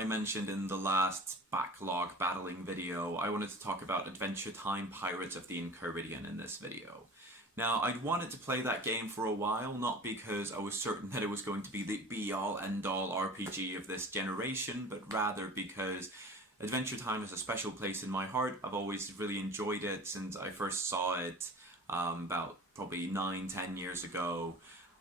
I mentioned in the last Backlog battling video, I wanted to talk about Adventure Time Pirates of the Enchiridion in this video. Now, I'd wanted to play that game for a while, not because I was certain that it was going to be the be-all, end-all RPG of this generation, but rather because Adventure Time has a special place in my heart. I've always really enjoyed it since I first saw it about probably 9-10 years ago.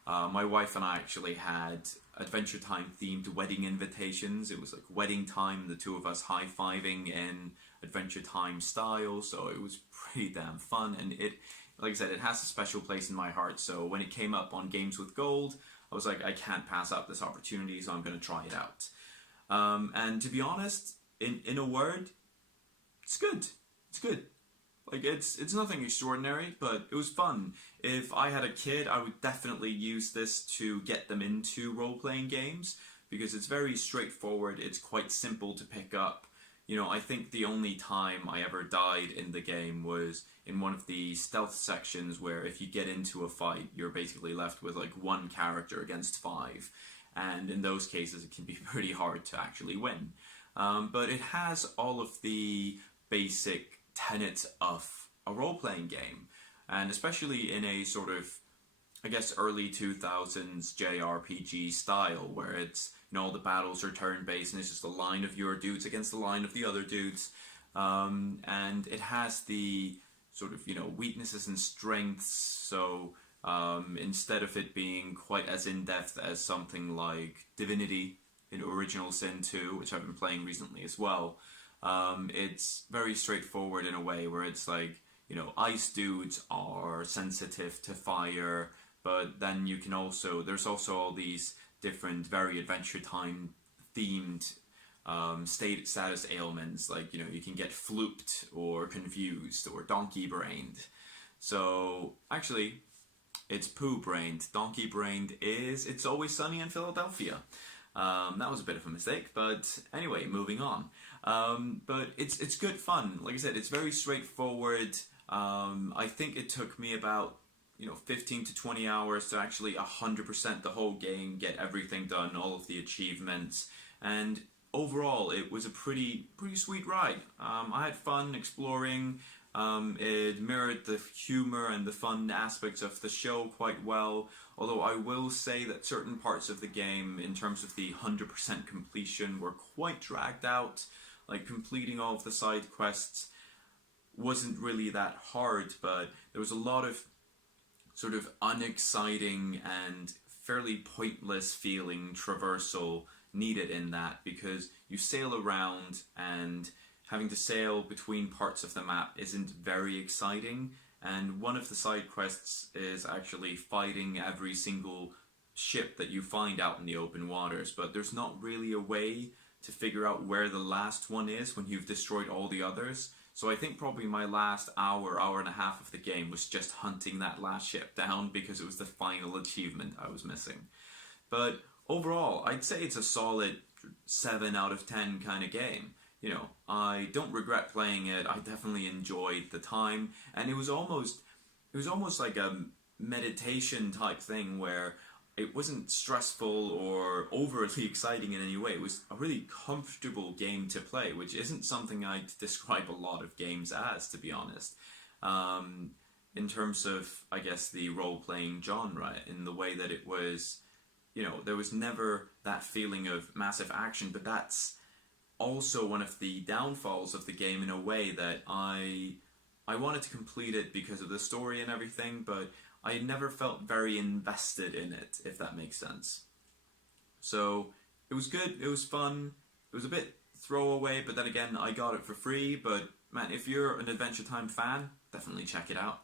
My wife and I actually had Adventure Time themed wedding invitations. It was like wedding time, the two of us high-fiving in Adventure Time style, so it was pretty damn fun, and it, like I said, it has a special place in my heart. So when it came up on Games with Gold, I was like, I can't pass up this opportunity, so I'm going to try it out. And to be honest, in a word, it's good. It's good. Like, it's nothing extraordinary, but it was fun. If I had a kid, I would definitely use this to get them into role-playing games, because it's very straightforward, it's quite simple to pick up. You know, I think the only time I ever died in the game was in one of the stealth sections where if you get into a fight, you're basically left with like one character against 5. And in those cases, it can be pretty hard to actually win. But it has all of the basic tenets of a role-playing game. And especially in a sort of, I guess, early 2000s JRPG style, where it's, you know, all the battles are turn-based and it's just a line of your dudes against the line of the other dudes. And it has the sort of, you know, weaknesses and strengths, so instead of it being quite as in-depth as something like Divinity in Original Sin 2, which I've been playing recently as well, it's very straightforward in a way where it's like, you know, ice dudes are sensitive to fire, but then you can also, there's also all these different, very Adventure Time themed status ailments, like, you know, you can get flooped or confused or donkey-brained. So, actually, it's poo-brained. Donkey-brained is It's Always Sunny in Philadelphia. That was a bit of a mistake, but anyway, moving on. But it's good fun. Like I said, it's very straightforward. I think it took me about, you know, 15 to 20 hours to actually 100% the whole game, get everything done, all of the achievements, and overall it was a pretty sweet ride. I had fun exploring. It mirrored the humor and the fun aspects of the show quite well, although I will say that certain parts of the game, in terms of the 100% completion, were quite dragged out. Like, completing all of the side quests wasn't really that hard, but there was a lot of sort of unexciting and fairly pointless feeling traversal needed in that, because you sail around and having to sail between parts of the map isn't very exciting, and one of the side quests is actually fighting every single ship that you find out in the open waters, but there's not really a way to figure out where the last one is when you've destroyed all the others. So I think probably my last hour and a half of the game was just hunting that last ship down, because it was the final achievement I was missing. But overall, I'd say it's a solid 7 out of 10 kind of game. You know, I don't regret playing it. I definitely enjoyed the time, and it was almost like a meditation type thing where it wasn't stressful or overly exciting in any way. It was a really comfortable game to play, which isn't something I'd describe a lot of games as, to be honest. In terms of, I guess, the role-playing genre, in the way that it was, you know, there was never that feeling of massive action, but that's also one of the downfalls of the game, in a way that I wanted to complete it because of the story and everything, but I never felt very invested in it, if that makes sense. So it was good, it was fun, it was a bit throwaway, but then again, I got it for free. But man, if you're an Adventure Time fan, definitely check it out.